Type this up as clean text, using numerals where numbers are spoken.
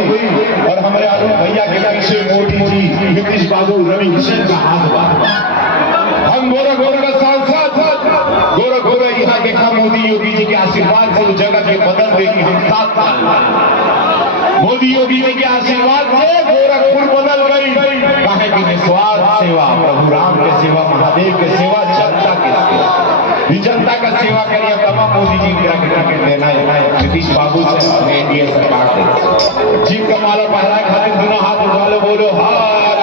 हुई और हमारे अरुण भैया के पीछे मोदी जी, नीतीश बाबू, रवि किशन का हाथ बांधा। हम गोरखपुर का सांसद गोरखपुर यहाँ देखा मोदी योगी जी के आशीर्वाद से जगह के बदल देगी। हम 7 साल मोदी योगी जी के आशीर्वाद से गोरखपुर बदल गई। कहे कि निस्वार्थ सेवा, प्रभु राम के सेवा, महादेव के सेवा, जनता की सेवा, जनता का सेवा करिए। तमाम मोदी जी टिकट देना है नीतीश बाबू से और एनडीए सरकार से। जीत का माला पहरा खातिर दोनों हाथ उठा लो, बोलो हर